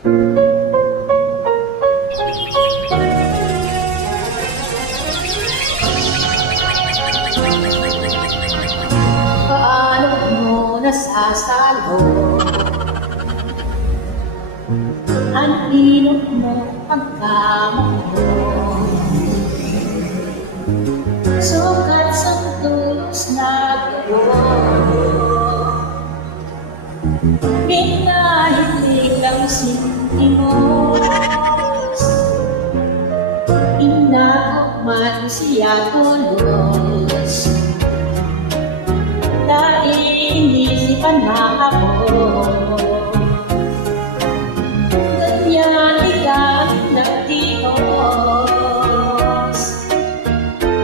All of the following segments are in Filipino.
Paano mo nasasalo? Anino mo ang kama mo? Sukat sa tulos na gulo, pinahilig ng sintimos. Inako man siya tulos, naiinisipan na ako. Ganyan ikaw nagtios,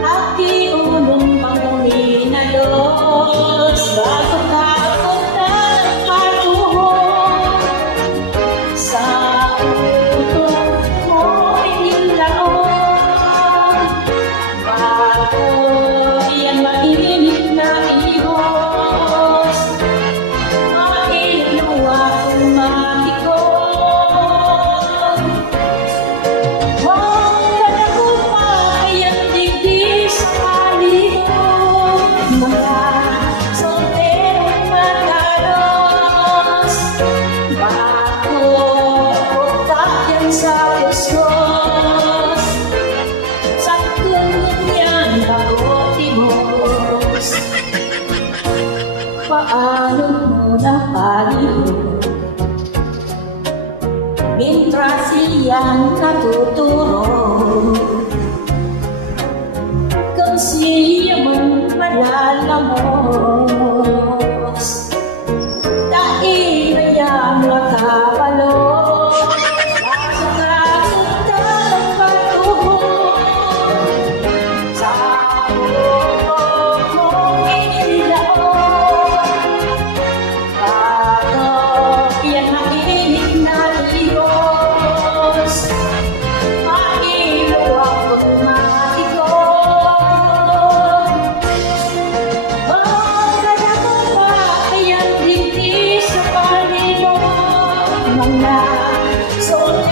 at iunong panguli na Diyos. Bago ka punta ng patuhod, sa utot mo inilaon. Bago iyan mainit na ihos, mailuwa kong matikon. Huwag ka na kumayan digdi sa palihog, mga solterong matalos. Bago pagyan sa kuskus, sa tulog niyan bago-timos. Paano mo napalihog, mintras iyan natuturo, kung siya man malalamos. Dahil ayang nakapalo, bago ka punta ng patuhod, sa utot mo inilaon. Bago iyan mainit na ihos, mailuwa kong matikon. Huwag ka na kumayan digdi sa palihog, mga solterong